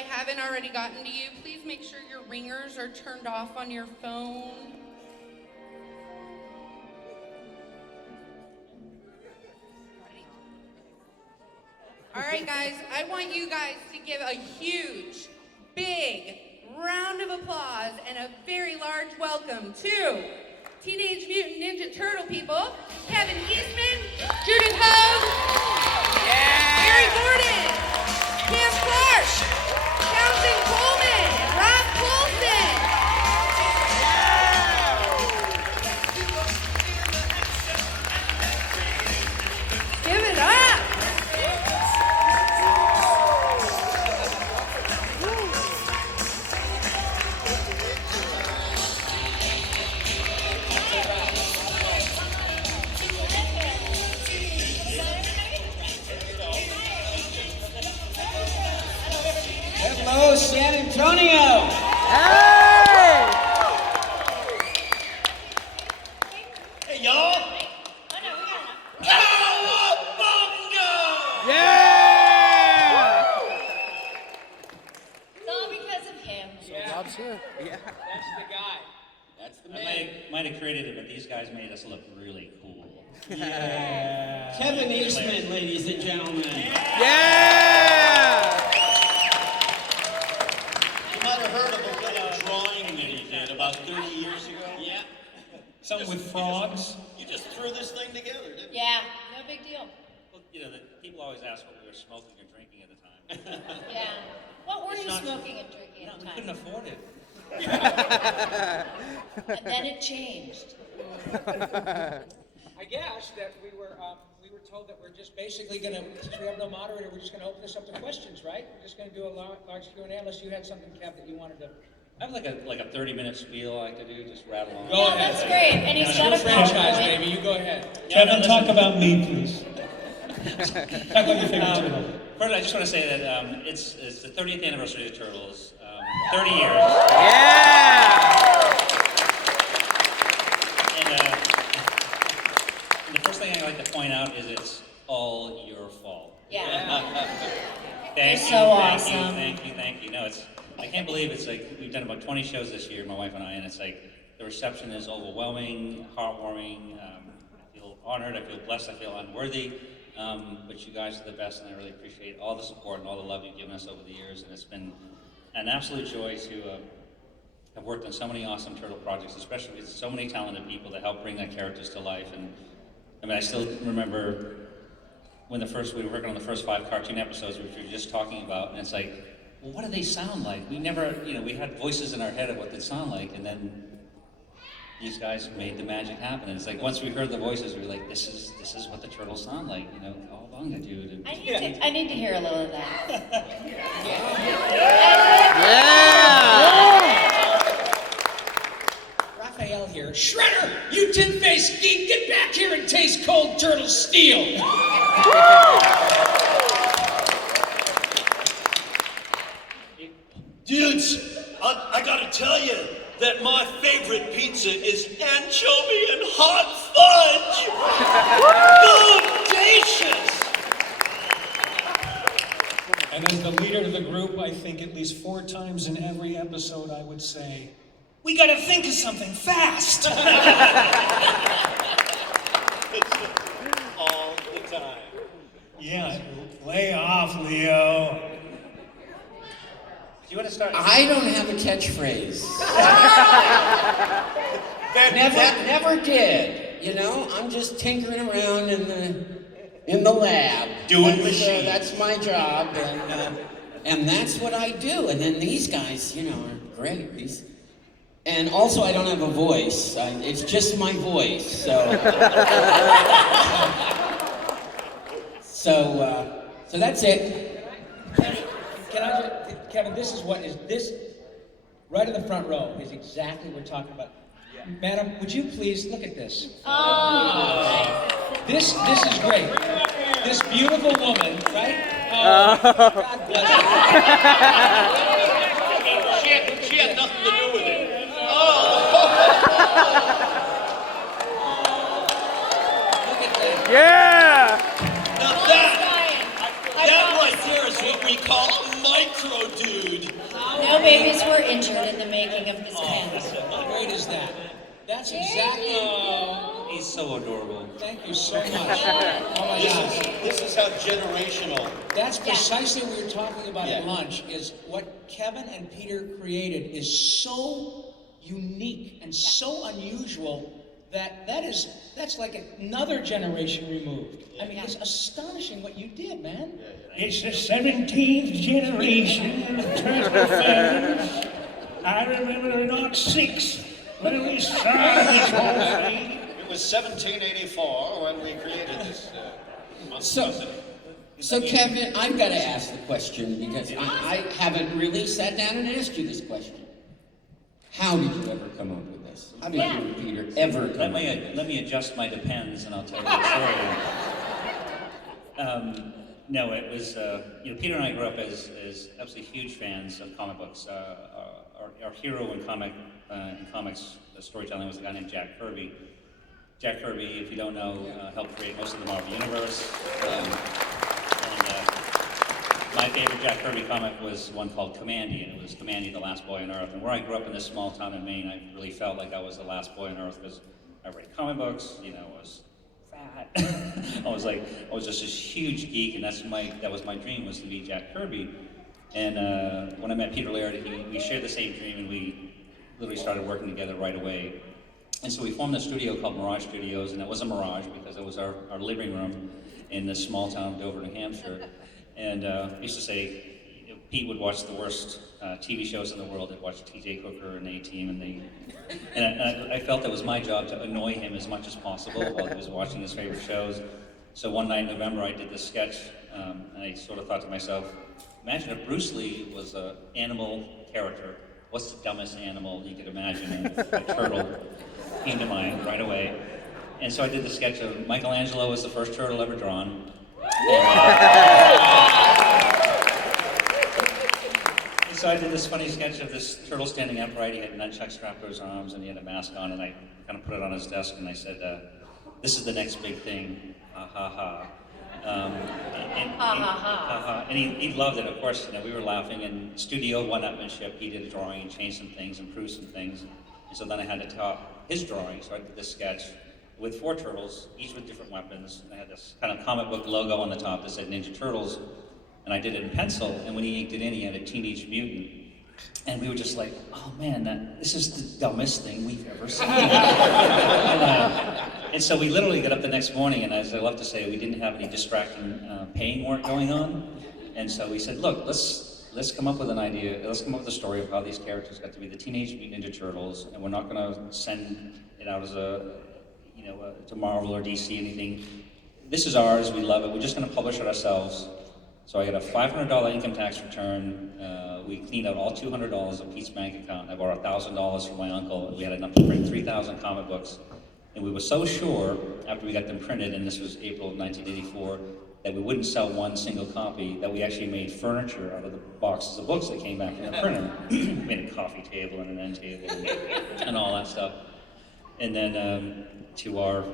I haven't already gotten to you, please make sure your ringers are turned off on your phone. All right, guys, I want you guys to give a huge, big round of applause and a very large welcome to Teenage Mutant Ninja Turtle people, Kevin Eastman, Judith Hoag, Barry Gordon, Clarke, Townsend Coleman, and Rob Paulsen. Give it up. Hello, San Antonio! Hey! Hey, y'all! Cowabunga! Yeah! It's all because of him. Yeah. Rob's here. Yeah. That's the guy. That's the I man. might have created it, but these guys made us look really cool. Yeah. Kevin Eastman, ladies and gentlemen. Yeah! You might have heard of a little drawing that he did about 30 years ago. Yeah. Something with frogs. You just threw this thing together, didn't you? Yeah, no big deal. Well, you know, people always ask what we were smoking or drinking at the time. Yeah. What were It's you not- smoking and drinking at We the time? couldn't afford it. And then it changed. I guess that we were told that we're just basically gonna, since we have no moderator, we're just gonna open this up to questions, right? We're just gonna do a large Q&A unless you had something, Kev, that you wanted to. I have like a 30-minute spiel I like to do, just rattle on. Go No, ahead. that's great. And he's got a Franchise, PowerPoint. baby. You go ahead. Kevin, talk about me, please. Talk about your favorite turtle. First, I just want to say that it's the 30th anniversary of the Turtles. 30 years. Yeah! And the first thing I like to point out is it's all your fault. Yeah. Thank You're you, so awesome. thank you. No, I can't believe it's like, we've done about 20 shows this year, my wife and I, and it's like, the reception is overwhelming, heartwarming. I feel honored, I feel blessed, I feel unworthy. But you guys are the best, and I really appreciate all the support and all the love you've given us over the years, and it's been an absolute joy to have worked on so many awesome Turtle projects, especially with so many talented people that help bring their characters to life. And I mean, I still remember when we were working on the first 5 cartoon episodes, which we were just talking about, and it's like, well, what do they sound like? We never, we had voices in our head of what they'd sound like, and then these guys made the magic happen. And it's like, once we heard the voices, we were like, this is what the Turtles sound like, Cowabunga, dude. And I need to hear a little of that. Raphael here. Shredder, you tin-faced geek, get back here and taste cold turtle steel. Dudes, I gotta tell you that my favorite pizza is anchovy and hot fudge! Bodacious! And as the leader of the group, I think at least 4 times in every episode I would say, we gotta think of something fast! All the time. Yeah, lay off, Leo. do you want to start? I don't have a catchphrase. Never did. I'm just tinkering around in the lab. Doing machines. That's my job, and that's what I do. And then these guys, are great. And also, I don't have a voice. It's just my voice. So that's it. Can I just, Kevin, this right in the front row is exactly what we're talking about. Yeah. Madam, would you please look at this? Oh. This is great. This beautiful woman, right? God bless her. She had nothing to do with it. Look at that. Yeah! Now that right there is what we call micro dude. No babies were injured in the making of this pen. How great is that? That's exactly. He's so adorable. Thank you so much. Oh my gosh. This is how generational. That's precisely what we were talking about at Yeah. lunch, is what Kevin and Peter created is so unique and so unusual that's like another generation removed. I mean, it's astonishing what you did, man. It's the 17th generation of turtle fans. I remember in 06 when we started this whole thing. It was 1784 when we created this monstrosity. So Kevin, I've got to ask the question because I haven't really sat down and asked you this question. How did you ever come up with this? How did you and Peter ever come up with this? Let me adjust my Depends and I'll tell you the story. No, it was, Peter and I grew up as absolutely huge fans of comic books. Our hero in comics storytelling was a guy named Jack Kirby. Jack Kirby, if you don't know, helped create most of the Marvel Universe. My favorite Jack Kirby comic was one called Commandy, and it was Commandy, the last boy on Earth. And where I grew up in this small town in Maine, I really felt like I was the last boy on Earth because I read comic books, I was fat. I was just this huge geek, and that was my dream, was to be Jack Kirby. And when I met Peter Laird, we shared the same dream, and we literally started working together right away. And so we formed a studio called Mirage Studios, and it was a mirage because it was our living room in this small town of Dover, New Hampshire. And I used to say, Pete would watch the worst TV shows in the world. He'd watch T.J. Hooker and A-Team, and I felt it was my job to annoy him as much as possible while he was watching his favorite shows. So one night in November, I did this sketch, and I sort of thought to myself, imagine if Bruce Lee was an animal character. What's the dumbest animal you could imagine? A turtle came to mind right away. And so I did the sketch of Michelangelo was the first turtle ever drawn. And so I did this funny sketch of this turtle standing upright. He had nunchucks strapped to his arms and he had a mask on, and I kind of put it on his desk and I said, this is the next big thing, ha ha ha. And he loved it, of course. We were laughing, and studio one-upmanship. He did a drawing and changed some things, improved some things. And so then I had to top his drawing, so I did this sketch with 4 turtles, each with different weapons. I had this kind of comic book logo on the top that said Ninja Turtles, and I did it in pencil, and when he inked it in, he had a Teenage Mutant. And we were just like, oh man, this is the dumbest thing we've ever seen. And so we literally got up the next morning, and as I love to say, we didn't have any distracting paying work going on. And so we said, look, let's come up with an idea, let's come up with a story of how these characters got to be the Teenage Mutant Ninja Turtles, and we're not gonna send it out as to Marvel or DC, anything. This is ours, we love it, we're just gonna publish it ourselves. So I got a $500 income tax return. We cleaned out all $200 of Pete's bank account. I borrowed $1,000 from my uncle, and we had enough to print 3,000 comic books. And we were so sure, after we got them printed, and this was April of 1984, that we wouldn't sell one single copy, that we actually made furniture out of the boxes of books that came back from the printer. We made a coffee table and an end table and all that stuff. And then to our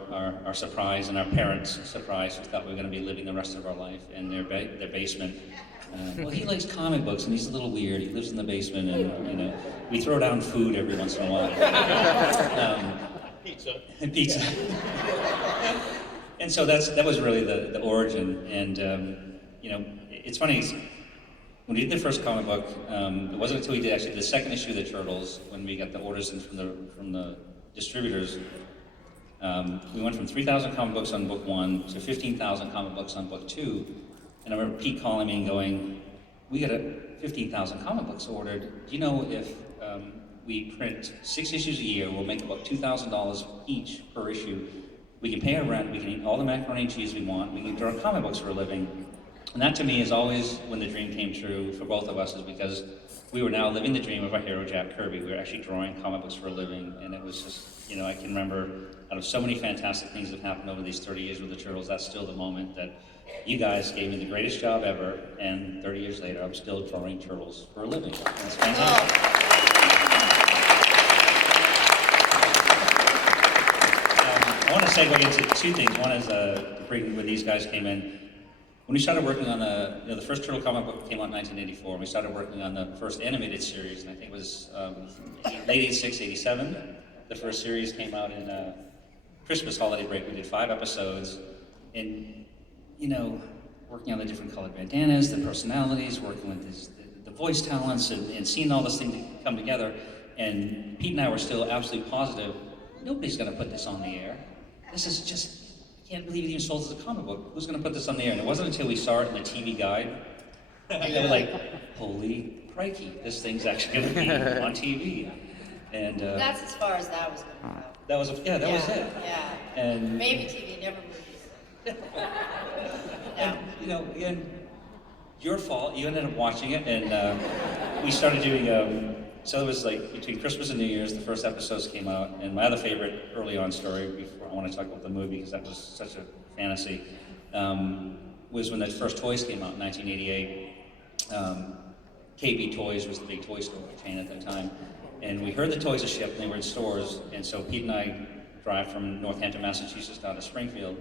surprise and our parents' surprise, we thought we were going to be living the rest of our life in their basement. Well, he likes comic books and he's a little weird. He lives in the basement, and we throw down food every once in a while. Pizza. And so that was really the origin. And it's funny. When we did the first comic book, it wasn't until we did actually the second issue of the Turtles, when we got the orders in from the distributors. We went from 3,000 comic books on book 1 to 15,000 comic books on book 2. And I remember Pete calling me and going, we got 15,000 comic books ordered. Do you know if we print 6 issues a year, we'll make about $2,000 each per issue. We can pay our rent, we can eat all the macaroni and cheese we want, we can draw comic books for a living. And that to me is always when the dream came true for both of us, is because we were now living the dream of our hero, Jack Kirby. We were actually drawing comic books for a living, and it was just, I can remember, out of so many fantastic things that have happened over these 30 years with the Turtles, that's still the moment that you guys gave me the greatest job ever, and 30 years later, I'm still drawing turtles for a living. That's fantastic. I want to segue into 2 things. One is when these guys came in, when we started working on the first Turtle comic book came out in 1984, and we started working on the first animated series, and I think it was late 86, 87. The first series came out in Christmas holiday break. We did 5 episodes, and working on the different colored bandanas, the personalities, working with the voice talents, and seeing all this thing come together. And Pete and I were still absolutely positive, nobody's going to put this on the air. This is just, I can't believe it even sold as a comic book. Who's going to put this on the air? And it wasn't until we saw it in the TV guide, and we were like, holy crikey, this thing's actually going to be on TV. And That's as far as that was going to go. that was it. Yeah. And Maybe TV, never movies. No. And your fault, you ended up watching it, and we started doing, so it was like between Christmas and New Year's, the first episodes came out, and my other favorite early on story, before I want to talk about the movie, because that was such a fantasy, was when the first toys came out in 1988. KB Toys was the big toy store chain at that time, and we heard the toys had shipped, and they were in stores, and so Pete and I drive from Northampton, Massachusetts down to Springfield,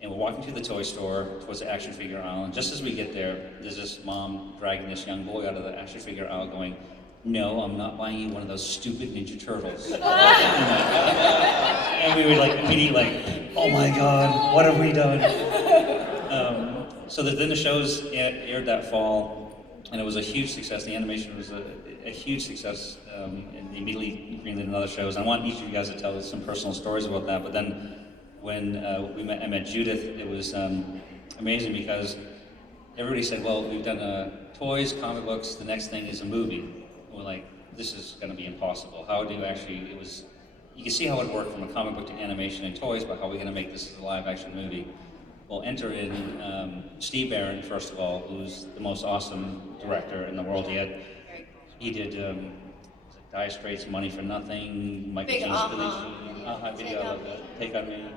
and we're walking to the toy store towards the action figure aisle, and just as we get there, there's this mom dragging this young boy out of the action figure aisle going, "No, I'm not buying you one of those stupid Ninja Turtles." And we were like, immediately like, oh my God, what have we done? So then the shows aired that fall, and it was a huge success. The animation was a huge success, and they immediately greenlit another shows. I want each of you guys to tell us some personal stories about that, but then when I met Judith, it was amazing because everybody said, well, we've done toys, comic books, the next thing is a movie. We're like, this is going to be impossible. How do you actually, you can see how it worked from a comic book to animation and toys, but how are we going to make this a live action movie? Well, enter in Steve Barron, first of all, who's the most awesome director in the world yet. He did Dire Straits, Money for Nothing, Michael G's video, Take On Me.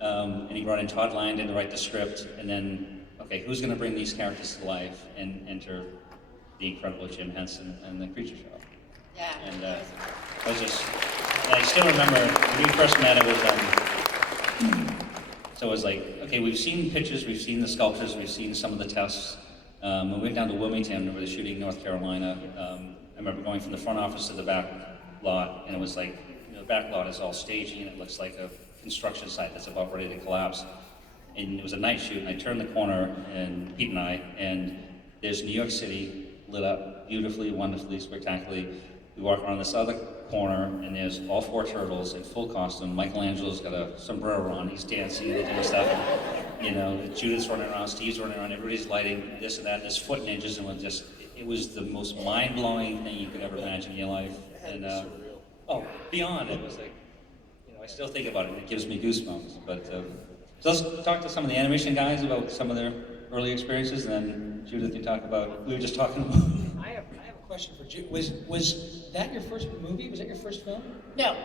And he brought in Todd Landon to write the script, and then, okay, who's going to bring these characters to life? And enter the incredible Jim Henson and the Creature Show. Yeah. And I was just, and I still remember when we first met, it was, so it was like, okay, we've seen pictures, we've seen the sculptures, we've seen some of the tests. We went down to Wilmington, where we were shooting North Carolina. I remember going from the front office to the back lot, and it was like, the back lot is all staging, and it looks like a construction site that's about ready to collapse. And it was a night shoot, and I turned the corner, and Pete and I, and there's New York City lit up beautifully, wonderfully, spectacularly. We walk around this other corner, and there's all 4 turtles in full costume. Michelangelo's got a sombrero on, he's dancing and doing stuff. Judith's running around, Steve's running around, everybody's lighting this and that. There's foot ninjas, and it was the most mind-blowing thing you could ever imagine in your life. And beyond, it was like, I still think about it, and it gives me goosebumps. But so let's talk to some of the animation guys about some of their early experiences, and then Judith, you talk about, we were just talking about. I have a question for Judith. Was that your first movie? Was that your first film? No,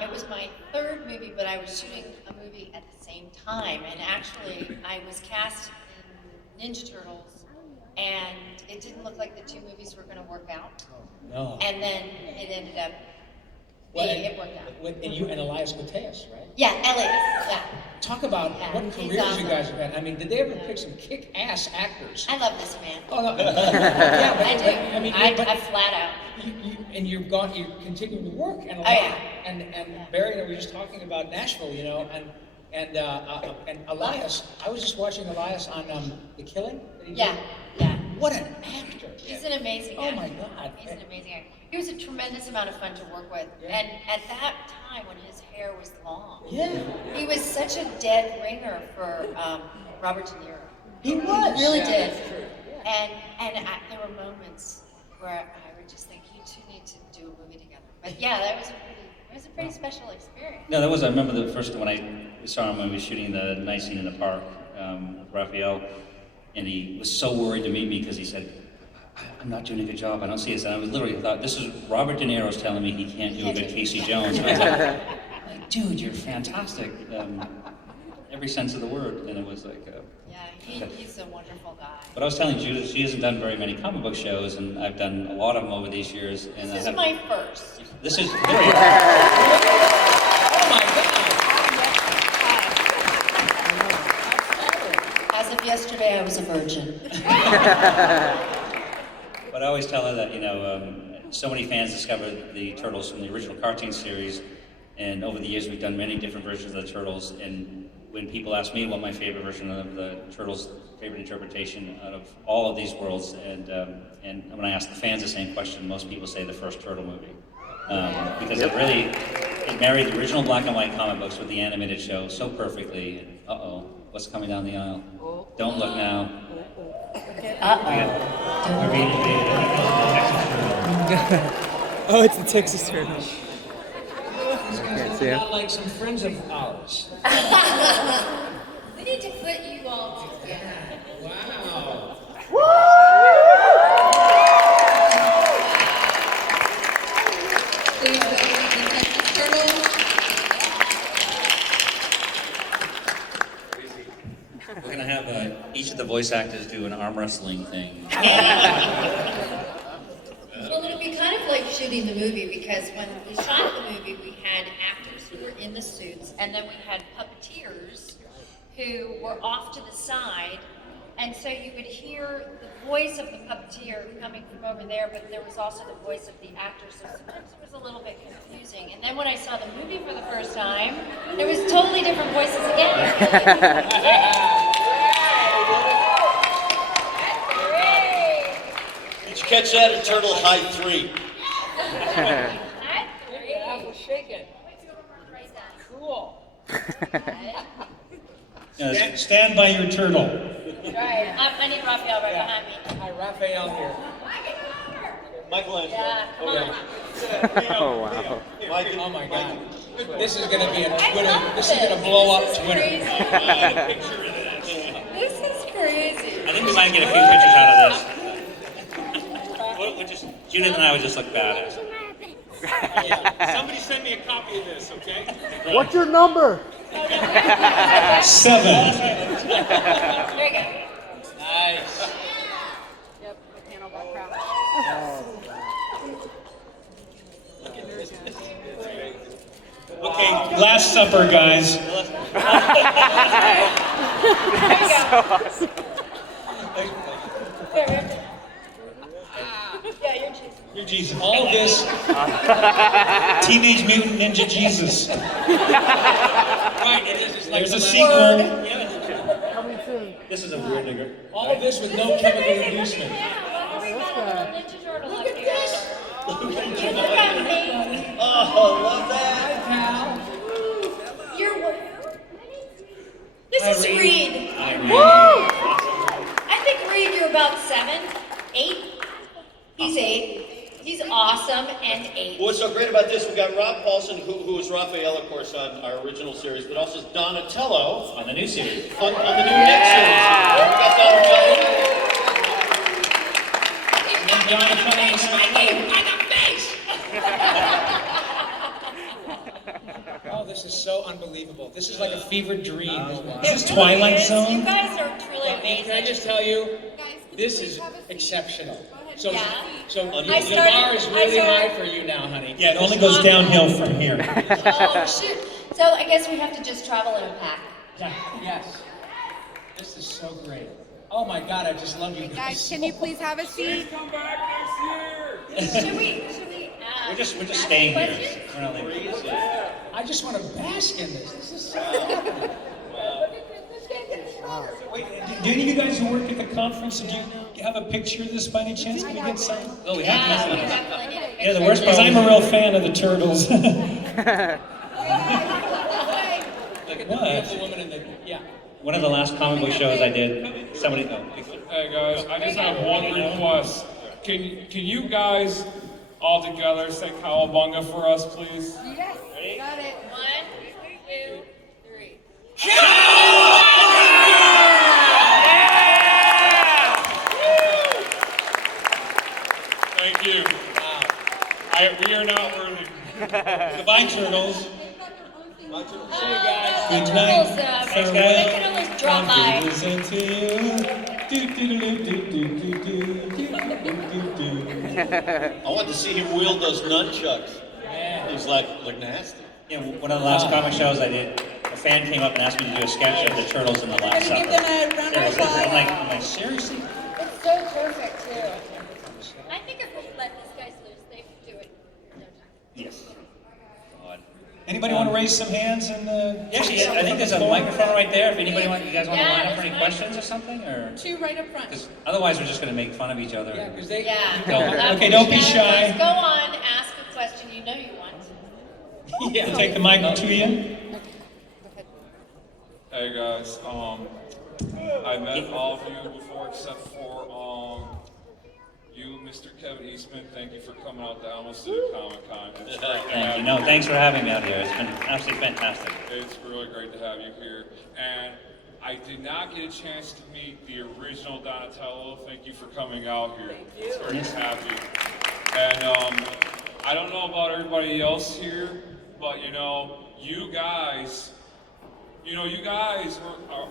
it was my 3rd movie, but I was shooting a movie at the same time, and actually I was cast in Ninja Turtles, and it didn't look like the 2 movies were going to work out. No. And then it ended up it worked out. And you and Elias Koteas, right? Yeah, Elliot. Yeah. Talk about what he's careers awesome. you guys have had. I mean, did they ever pick some kick-ass actors? I love this man. Oh no. Yeah, but, I do. but, I mean, I flat out. You continue to work, and and Barry and I were just talking about Nashville, and Elias. I was just watching Elias on The Killing. That he did. Yeah. What an actor! He's an amazing actor. Oh my God. He's an amazing actor. He was a tremendous amount of fun to work with. Yeah. And at that time when his hair was long, Yeah. he was such a dead ringer for Robert De Niro. He was. Really Yeah. did. And there were moments where I would just think, you two need to do a movie together. But yeah, it was a pretty special experience. No, I remember the first when I saw him when we were shooting the night scene in the park with Raphael, and he was so worried to meet me because he said, I'm not doing a good job, I don't see it. And I was literally thought, this is Robert De Niro's telling me he can't do a good Casey Jones. And I was like, dude, you're fantastic. Every sense of the word. And it was like... he's a wonderful guy. But I was telling Judith, she hasn't done very many comic book shows, and I've done a lot of them over these years. And This is my first. This is... Oh my God! As of yesterday, I But I always tell her that, so many fans discovered the Turtles from the original cartoon series, and over the years we've done many different versions of the Turtles, and when people ask me what my favorite version of the Turtles, favorite interpretation out of all of these worlds, and when I ask the fans the same question, most people say the first Turtle movie. Because it married the original black and white comic books with the animated show so perfectly. And, uh-oh, what's coming down the aisle? Don't look now. Oh, it's the Texas Turtle. These guys look a lot like some friends of ours. We need to put you all together. Wow. Please welcome the Texas Turtles. We're gonna have each of the voice actors do an arm wrestling thing. Well, it'll be kind of like shooting the movie, because when we shot the movie, we had actors who were in the suits, and then we had puppeteers who were off to the side, and so you would hear the voice of the puppeteer coming from over there, but there was also the voice of the actor, so sometimes it was a little bit confusing. And then when I saw the movie for the first time, there was totally different voices again. Did you catch that at Turtle High 3? Cool. Stand by your turtle. Right. I need Raphael right behind me. Hi, Raphael here. Michelangelo. Yeah, come on. Oh, wow. Oh my God. This is gonna be a Twitter. This is gonna blow up Twitter. This is crazy. I think we might get a few pictures out of this. Judith and I would just look badass. Somebody send me a copy of this, okay? What's your number? 7. There you go. Nice. Yep, the panel background. Okay, Last Supper, guys. Yeah, you're Jesus. You're Jesus. All this. Teenage Mutant Ninja Jesus. Right, it is. It's like There's a the sequel. Coming soon. This is a weird nigger. All of this with no chemical inducement. Ninja Turtle up here. Oh, love that. You're This is Reed. I think Reed, you're about 7, 8. He's 8. He's awesome and 8. What's so great about this, we got Rob Paulsen, who was Raphael, of course, on our original series, but also Donatello On the new series. on the new Nick series. We got Donatello. Oh, this is so unbelievable. This is like a fever dream. Is this Twilight Zone? You guys are truly amazing. Can I just tell you, this is exceptional. So, Yeah. so I the started- bar is I really started- high for you now, honey. Yeah, it only goes downhill from here. Oh, shoot. So I guess we have to just travel in a pack. Yes. This is so great. Oh my God, I just love you Guys, can you please have a seat? Should we We're just ask staying here. questions? We're not leaving. I just want to bask in this. This is so Wait, do any of you guys who work at the conference, did you have a picture of this by any chance? Can we get some? Oh, we Yeah, have we to miss definitely need a picture. Yeah, the worst Because part I'm a real fan of the Turtles. Look at the What? beautiful woman in the, yeah. One of the last comic book shows I did, somebody, Hey guys, I just have one request. Can you guys all together say Cowabunga for us, please? Yes. Got it. 1, 2, 3. Thank you. We are not worthy. Goodbye, Turtles. See you guys. Good night. They can always drop by. Listen to you. I wanted to see him wield those nunchucks. He was like nasty. yeah, one of the last comic shows I did, a fan came up and asked me to do a sketch of the Turtles in the Last We're gonna Supper. give them a round of Seriously. applause. I'm like, seriously? Anybody want to raise some hands and? Actually, I think there's a microphone right there. If anybody you guys want to line up for any questions or something, or 2 right up front. because otherwise we're just going to make fun of each other. Yeah, because they. Yeah. Okay, don't be shy. Go on, ask a question you know you want. Yeah. We'll take the mic to you. Hey guys, I met all of you before except for you, Mr. Kevin Eastman. Thank you for coming out to Alamo City Comic Con. It's great to Thank have you. No, thanks for having me out here. It's been absolutely fantastic. It's really great to have you here. And I did not get a chance to meet the original Donatello. Thank you for coming out here. It's great to have you. And I don't know about everybody else here, but you guys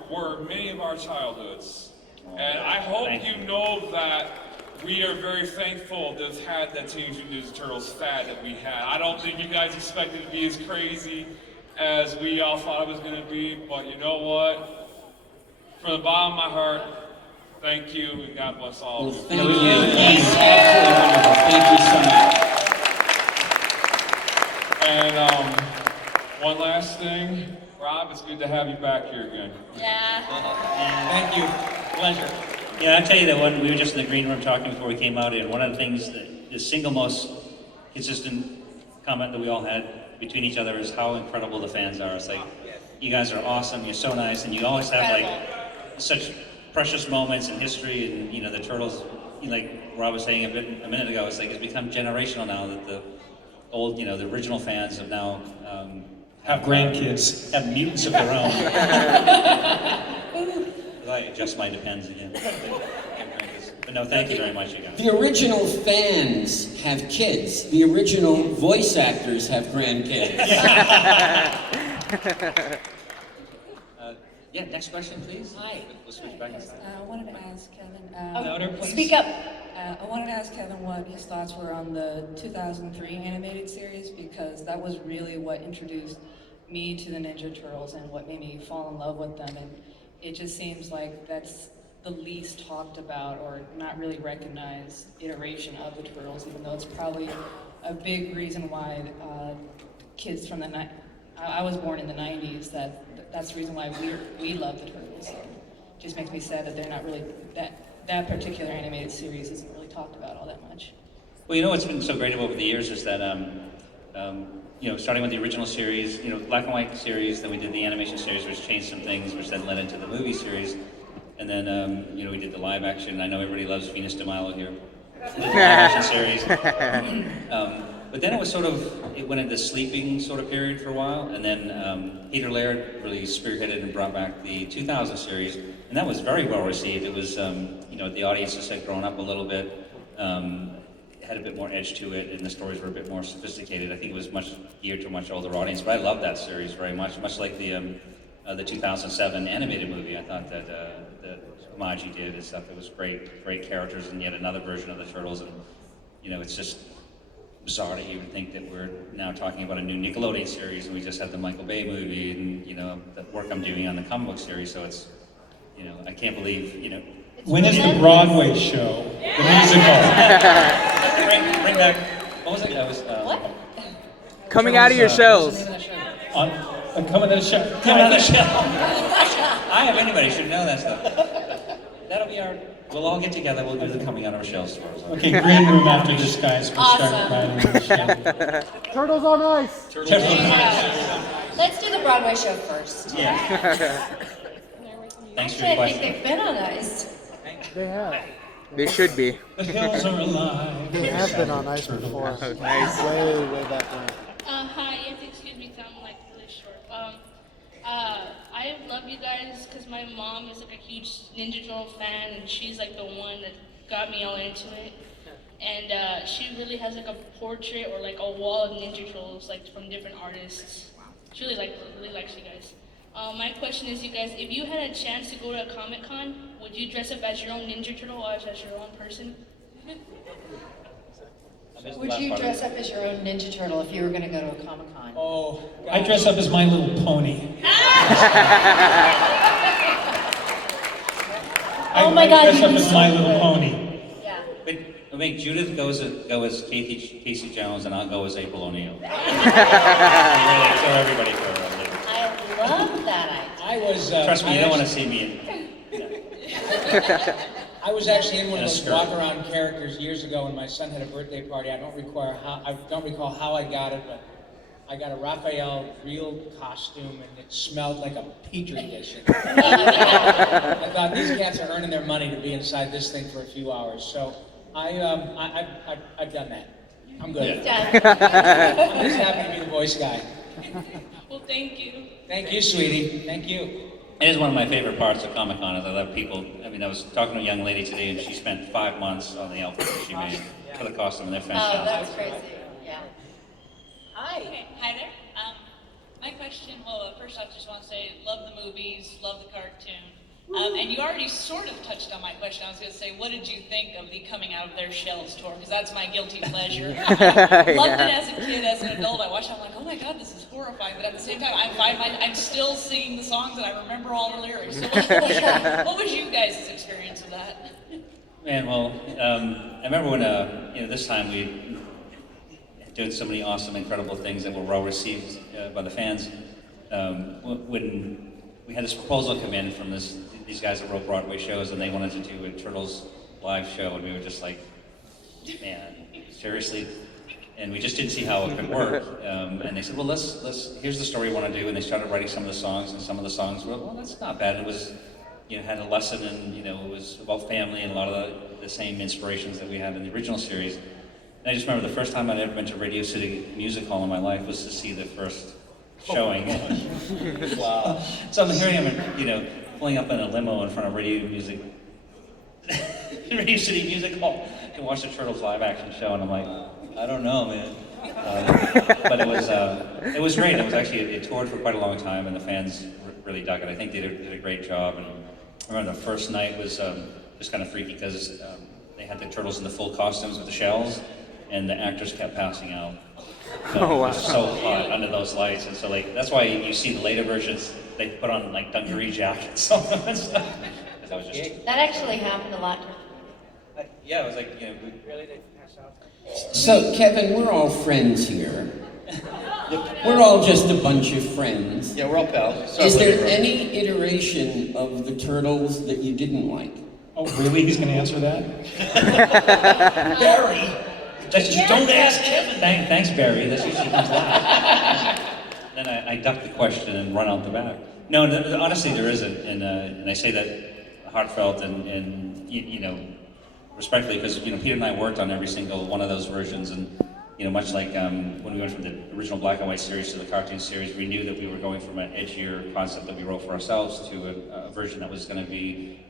were many of our childhoods. And I hope Thank you know that we are very thankful to have had that Teenage Mutant Ninja Turtles fad that we had. I don't think you guys expected it to be as crazy as we all thought it was going to be, but you know what? From the bottom of my heart, thank you, and God bless all of you. Thank you. Thank you so much. And one last thing, Rob, it's good to have you back here again. Yeah. Thank you. Pleasure. Yeah, I'll tell you that when we were just in the green room talking before we came out, and one of the things that the single most consistent comment that we all had between each other is how incredible the fans are. It's like, you guys are awesome, you're so nice, and you always have like such precious moments in history, and the Turtles, like Rob was saying a minute ago, it's like it's become generational now that the old, the original fans have now Have grandkids. have mutants of their own. I adjust my depends again. But no, thank you very much, you guys. The original fans have kids. The original voice actors have grandkids. Yeah, next question, please. Hi. We'll switch back. I wanted to ask Kevin. Louder, please. Speak up. I wanted to ask Kevin what his thoughts were on the 2003 animated series, because that was really what introduced me to the Ninja Turtles and what made me fall in love with them. And it just seems like that's the least talked about or not really recognized iteration of the Turtles, even though it's probably a big reason why kids from I was born in the 90s, that's the reason why we love the Turtles. It just makes me sad that they're not really, that particular animated series isn't really talked about all that much. Well, what's been so great over the years is that, starting with the original series, black and white series, then we did the animation series, which changed some things, which then led into the movie series. And then, we did the live action. I know everybody loves Venus de Milo here. The live action series. But then it went into sleeping sort of period for a while. And then Peter Laird really spearheaded and brought back the 2000 series. And that was very well received. It was, the audience just had grown up a little bit. Had a bit more edge to it, and the stories were a bit more sophisticated. I think it was much geared to a much older audience, but I love that series very much. Much like the 2007 animated movie, I thought that the homage he did and stuff. It was great characters, and yet another version of the Turtles. And it's just bizarre to even think that we're now talking about a new Nickelodeon series, and we just had the Michael Bay movie, and the work I'm doing on the comic book series. So it's, I can't believe, When is the Broadway show? The musical? Bring back. What was it? That was. What? Coming out of your shells. Coming to the show. Come on the show. I have anybody should know that stuff. That'll be our. We'll all get together. We'll do the coming out of our shells for us. Okay, green room after this, guys. We'll Awesome. start writing the show. Turtles on ice. Let's do the Broadway show first. Yeah. Thanks for Actually, your I think question. they've been on ice. They have. They should be. The hills are alive. They have been on ice before. Nice. Way back when. Hi, you have to excuse me because I'm like really short. I love you guys because my mom is like a huge Ninja Turtle fan, and she's like the one that got me all into it. And she really has like a portrait or like a wall of Ninja Turtles like from different artists. She really likes you guys. My question is, you guys, if you had a chance to go to a Comic Con, would you dress up as your own Ninja Turtle or as your own person? Would you dress up as your own Ninja Turtle if you were going to go to a Comic Con? Oh, I dress up as My Little Pony. Oh my God, I dress you'd up be as so My Little cool. Pony. Yeah. But I'll make Judith go as Casey Jones, and I'll go as April O'Neil. Really throw everybody for a loop. I love that idea. I was. Trust me, you don't want to see me in. I was actually in one In of a those skirt. walk-around characters years ago when my son had a birthday party. I don't recall how I got it, but I got a Raphael real costume, and it smelled like a petri dish. I thought these cats are earning their money to be inside this thing for a few hours. So I've done that. I'm good. Done. I'm just happy to be the voice guy. Well, thank you. Thank you, sweetie. Thank you. It is one of my favorite parts of Comic Con. Is I love people. I mean, I was talking to a young lady today, and she spent 5 months on the outfit that she made for the costume, and they're Oh, fantastic. that's crazy. Yeah. Hi. Okay, hi there. My question, well, first off, just want to say, love the movies, love the cartoon. And you already sort of touched on my question. I was going to say, what did you think of the Coming Out of Their Shells tour? Because that's my guilty pleasure. Loved it as a kid, as an adult. I watched it, I'm like, oh my God, this is horrifying. But at the same time, I'm still singing the songs and I remember all the lyrics. So what was you guys' experience of that? Man, well, I remember when this time we doing so many awesome, incredible things that were well received by the fans. When we had this proposal come in from these guys that wrote Broadway shows, and they wanted to do a Turtles live show, and we were just like, man, seriously? And we just didn't see how it could work. And they said, well, here's the story we want to do, and they started writing some of the songs, and some of the songs were, well, that's not bad. It was, had a lesson, and it was about family and a lot of the same inspirations that we had in the original series. And I just remember the first time I'd ever been to Radio City Music Hall in my life was to see the first showing. Wow. So I'm hearing him, pulling up in a limo in front of Radio City Music Hall to watch the Turtles live action show, and I'm like, I don't know, man. But it was great. It was actually, it toured for quite a long time, and the fans really dug it. I think they did a great job. And I remember the first night was just kind of freaky because they had the Turtles in the full costumes with the shells, and the actors kept passing out. So Oh, wow. It was so hot under those lights, and so that's why you see the later versions, they put on like dungaree jackets and stuff. That was just, That actually happened a lot. yeah, it was like, So, Kevin, we're all friends here. We're all just a bunch of friends. Yeah, we're all pals. Is there any iteration of the Turtles that you didn't like? Oh, really? He's going to answer that? Barry, just don't ask Kevin. Thanks, Barry. That's usually comes last. Then I duck the question and run out the back. No, honestly, there isn't, and I say that heartfelt and respectfully, because Peter and I worked on every single one of those versions, and much like when we went from the original black and white series to the cartoon series, we knew that we were going from an edgier concept that we wrote for ourselves to a version that was going to be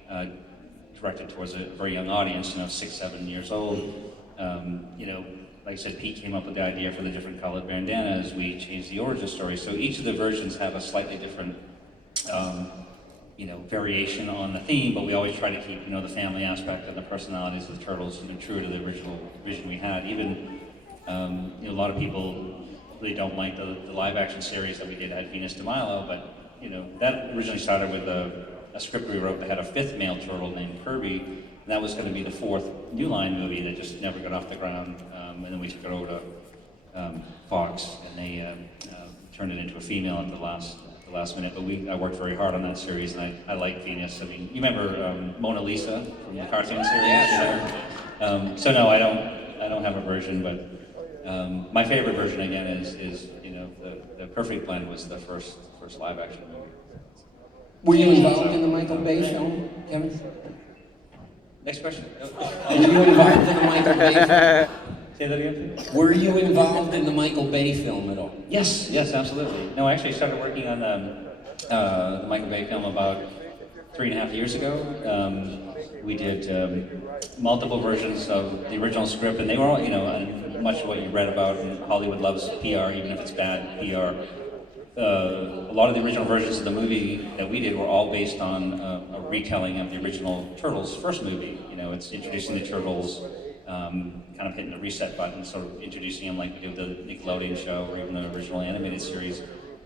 directed towards a very young audience, 6, 7 years old. Like I said, Pete came up with the idea for the different colored bandanas. We changed the origin story, so each of the versions have a slightly different variation on the theme, but we always try to keep, the family aspect and the personalities of the Turtles, true to the original vision we had. Even, a lot of people really don't like the live action series that we did at Venus de Milo, but, that originally started with a script we wrote that had a 5th male turtle named Kirby, and that was going to be the 4th New Line movie that just never got off the ground, and then we took it over to Fox, and they turned it into a female at the last minute, but I worked very hard on that series, and I like Venus. I mean, you remember Mona Lisa from the cartoon series? Yeah, sure. So no, I don't have a version, but my favorite version again is the Perfect Blend was the first live action movie. Were you involved in the Michael Bay film, Kevin? Next question. Were you involved in the Michael Bay film? Say that again. Were you involved in the Michael Bay film at all? Yes, absolutely. No, I actually started working on the Michael Bay film about 3.5 years ago. We did multiple versions of the original script, and they were all, much of what you read about, and Hollywood loves PR, even if it's bad PR. A lot of the original versions of the movie that we did were all based on a retelling of the original Turtles first movie. It's introducing the Turtles, kind of hitting the reset button, sort of introducing them like we did the Nickelodeon show or even the original animated series.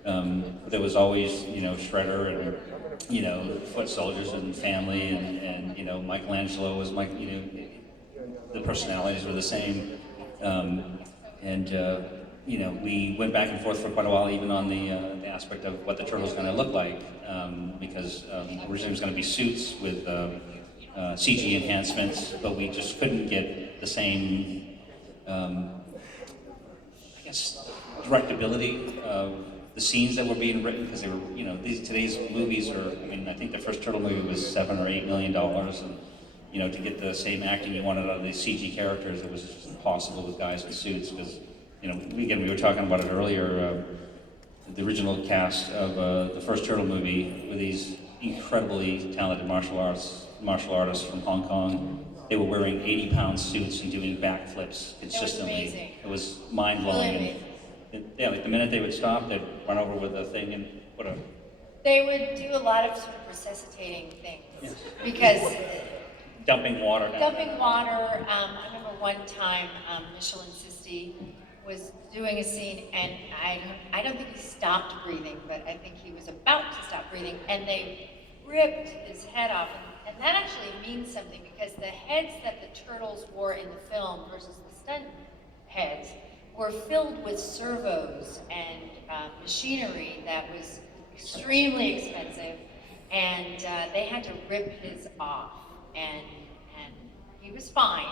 There was always, Shredder and, foot soldiers and family and Michelangelo was the personalities were the same, you know, we went back and forth for quite a while, even on the aspect of what the turtle's going to look like, because originally it was going to be suits with CG enhancements, but we just couldn't get the same, I guess, directability of the scenes that were being written, because they were, you know, today's movies are, I mean, I think the first Turtle movie was $7 or $8 million, and, you know, to get the same acting you wanted out of these CG characters, it was just impossible with guys in suits, because, you know, again, we were talking about it earlier, the original cast of the first Turtle movie with these incredibly talented martial artists from Hong Kong. They were wearing 80-pound suits and doing backflips consistently. It was mind-blowing. Really And, yeah, like the minute they would stop, they'd run over with a thing and whatever. They would do a lot of sort of resuscitating things because Dumping water down. dumping water. I remember one time Michelin Sisti was doing a scene, and I don't think he stopped breathing, but I think he was about to stop breathing, and they ripped his head off. And that actually means something, because the heads that the turtles wore in the film versus the stunt heads were filled with servos and machinery that was extremely expensive, and they had to rip his off, and he was fine,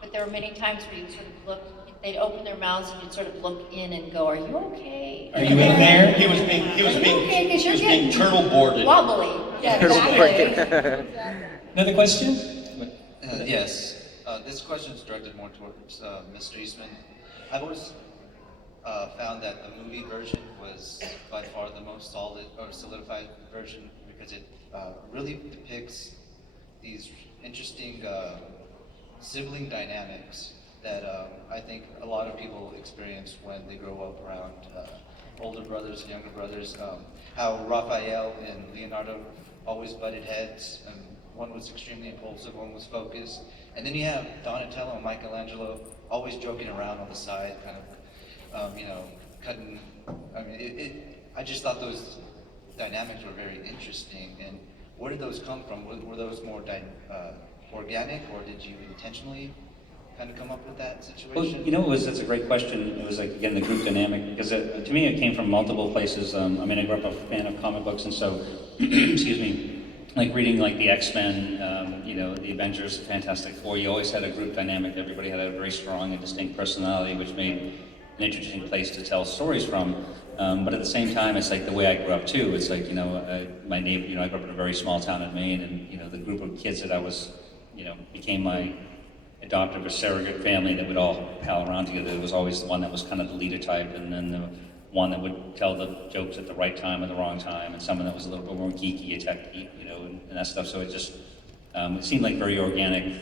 but there were many times where you'd sort of look, they'd open their mouths and you'd sort of look in and go, "Are you okay? Are you in there?" He was being okay? 'Cause you're being getting turtle boarded. wobbly. Yeah, exactly. Another question? Yes. This question is directed more towards Mr. Eastman. I've always found that the movie version was by far the most solid or solidified version, because it really depicts these interesting sibling dynamics that I think a lot of people experience when they grow up around older brothers and younger brothers. How Raphael and Leonardo always butted heads, and one was extremely impulsive, one was focused. And then you have Donatello and Michelangelo always joking around on the side, kind of, you know, cutting. I mean, I just thought those dynamics were very interesting. And where did those come from? Were those more organic, or did you intentionally kind of come up with that situation? Well, you know, that's a great question. It was like, again, the group dynamic, because to me it came from multiple places. I mean, I grew up a fan of comic books, and so, excuse me, like reading like the X-Men, you know, the Avengers, Fantastic Four, you always had a group dynamic. Everybody had a very strong and distinct personality, which made an interesting place to tell stories from. But at the same time, it's like the way I grew up too. It's like, you know, my neighbor, you know, I grew up in a very small town in Maine, and, you know, the group of kids that I was, you know, became my adoptive or surrogate family that would all pal around together. There was always the one that was kind of the leader type, and then the one that would tell the jokes at the right time at the wrong time, and someone that was a little bit more geeky, techy, you know, and that stuff. So it just, it seemed like very organic.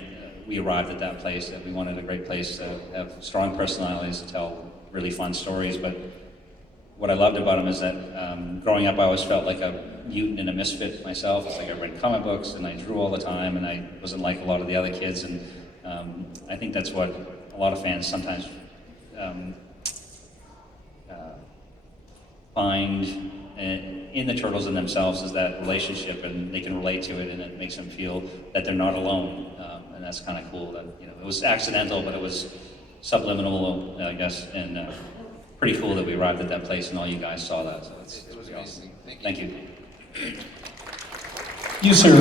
We arrived at that place, that we wanted a great place to have strong personalities, to tell really fun stories. But what I loved about them is that growing up, I always felt like a mutant and a misfit myself. It's like I read comic books and I drew all the time, and I wasn't like a lot of the other kids. And I think that's what a lot of fans sometimes find in the Turtles and themselves, is that relationship, and they can relate to it, and it makes them feel that they're not alone. And that's kind of cool. That, you know, it was accidental, but it was subliminal, I guess, and pretty cool that we arrived at that place and all you guys saw that. So It was amazing. Thank you. You, sir.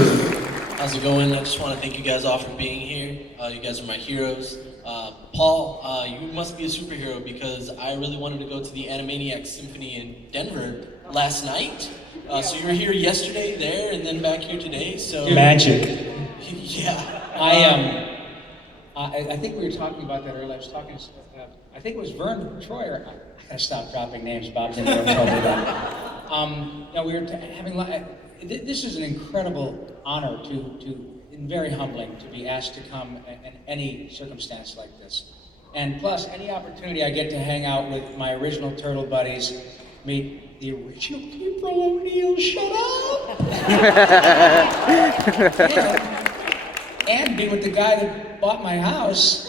How's it going? I just want to thank you guys all for being here. You guys are my heroes. Paul, you must be a superhero, because I really wanted to go to the Animaniacs Symphony in Denver last night. So you were here yesterday, there, and then back here today. So Magic. Yeah. I think we were talking about that earlier. I was talking to, I think it was Vern Troyer. I gotta stop dropping names. Bob's in there. No, we were having. This is an incredible honor and very humbling to be asked to come in any circumstance like this. And plus, any opportunity I get to hang out with my original Turtle buddies, meet the original April O'Neil, shut up! and be with the guy that bought my house.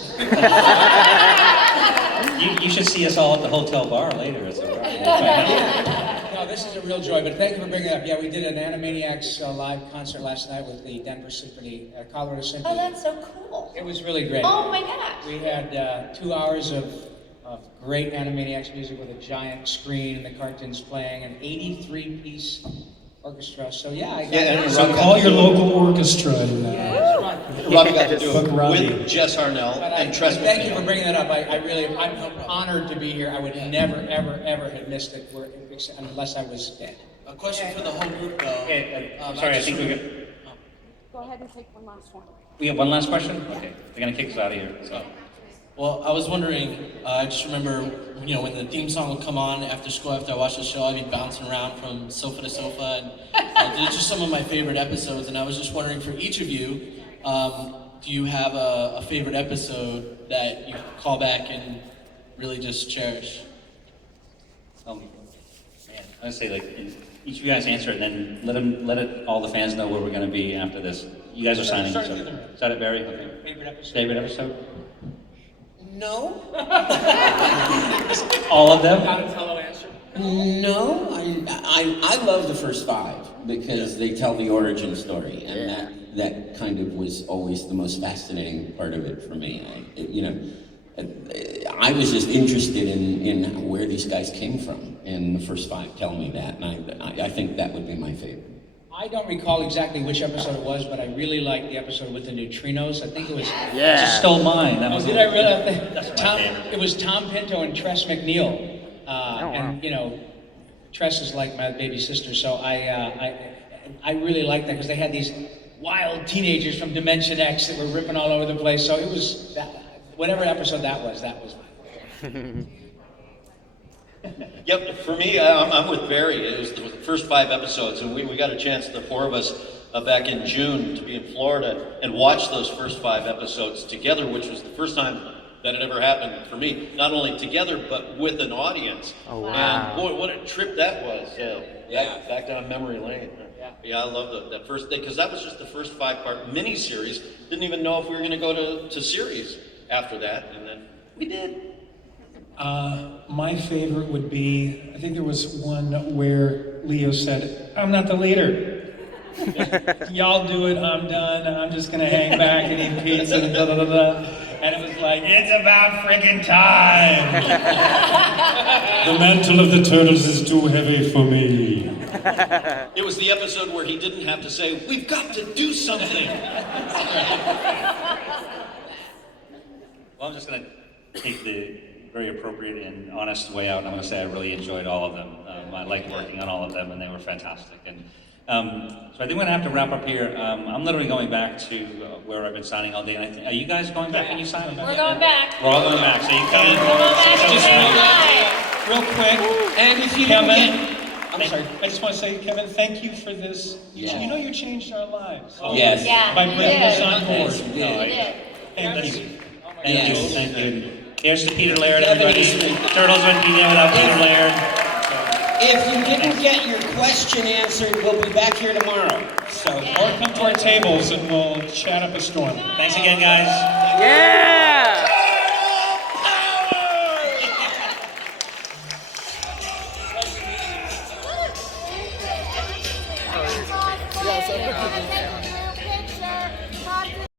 You should see us all at the hotel bar later. As No, this is a real joy, but thank you for bringing it up. Yeah, we did an Animaniacs live concert last night with the Denver Symphony, Colorado Symphony. Oh, that's so cool. It was really great. Oh my gosh. We had 2 hours of great Animaniacs music with a giant screen and the cartoons playing, an 83-piece orchestra. So yeah, I got So call your local orchestra. And, Robbie got to do Book it Robbie. with Jess Harnell and Tress Thank you McNeil. for bringing that up. I'm honored to be here. I would never, ever have missed it unless I was dead. A question for the whole group, though. Okay, sorry, I think we got. Go ahead and take one last one. We have one last question? Okay, they're gonna kick us out of here, so. Well, I was wondering, I just remember, when the theme song would come on after school, after I watched the show, I'd be bouncing around from sofa to sofa, and these are just some of my favorite episodes, and I was just wondering for each of you, do you have a favorite episode that you call back and really just cherish? Man, I would say each of you guys answer it, and then let all the fans know where we're gonna be after this. You guys are signing. Start So. with them. Is that it, Barry? Okay. Favorite episode? Favorite episode? No. All of them? No, I love the first 5 because they tell the origin story, and that kind of was always the most fascinating part of it for me. I was just interested in where these guys came from, and the first 5 tell me that, and I think that would be my favorite. I don't recall exactly which episode it was, but I really liked the episode with the neutrinos. I think it was. Just stole mine. That was Did I really? That's Tom, my favorite. it was Tom Pinto and Tress McNeil, and Tress is like my baby sister, so I really liked that because they had these wild teenagers from Dimension X that were ripping all over the place. So it was whatever episode that was mine. Yep, for me, I'm with Barry. It was the first 5 episodes, and we got a chance, the 4 of us, back in June to be in Florida and watch those first 5 episodes together, which was the first time that it ever happened for me. Not only together, but with an audience. Oh, wow. And boy, what a trip that was. Back down memory lane. Yeah, I love that first day, because that was just the first 5-part mini-series. Didn't even know if we were going to go to series after that, and then we did. My favorite would be, I think there was one where Leo said, "I'm not the leader. Y'all do it, I'm done. I'm just gonna hang back and eat pizza and da da da da." And it was like, "It's about friggin' time." The mantle of the turtles is too heavy for me. It was the episode where he didn't have to say, "We've got to do something." Well, I'm just gonna take the very appropriate and honest way out, and I'm going to say I really enjoyed all of them. I liked working on all of them, and they were fantastic. And so I think we're going to have to wrap up here. I'm literally going back to where I've been signing all day. And are you guys going back when you sign? We're going back. We're all going back. So you come in. Real quick, And if you Kevin, I'm sorry, I just want to say, Kevin, thank you for this. Yeah. You changed our lives. Yes. Yeah, By you bringing us did. on board. Yes, you You did. did. Thank you. Thank you. Yes. Thank you. Here's to Peter Laird, Kevin everybody. Eastman. Turtles wouldn't be there without Peter Laird. If you didn't get your question answered, we'll be back here tomorrow. So. Or come to our tables and we'll chat up a storm. Thanks again, guys. Yeah!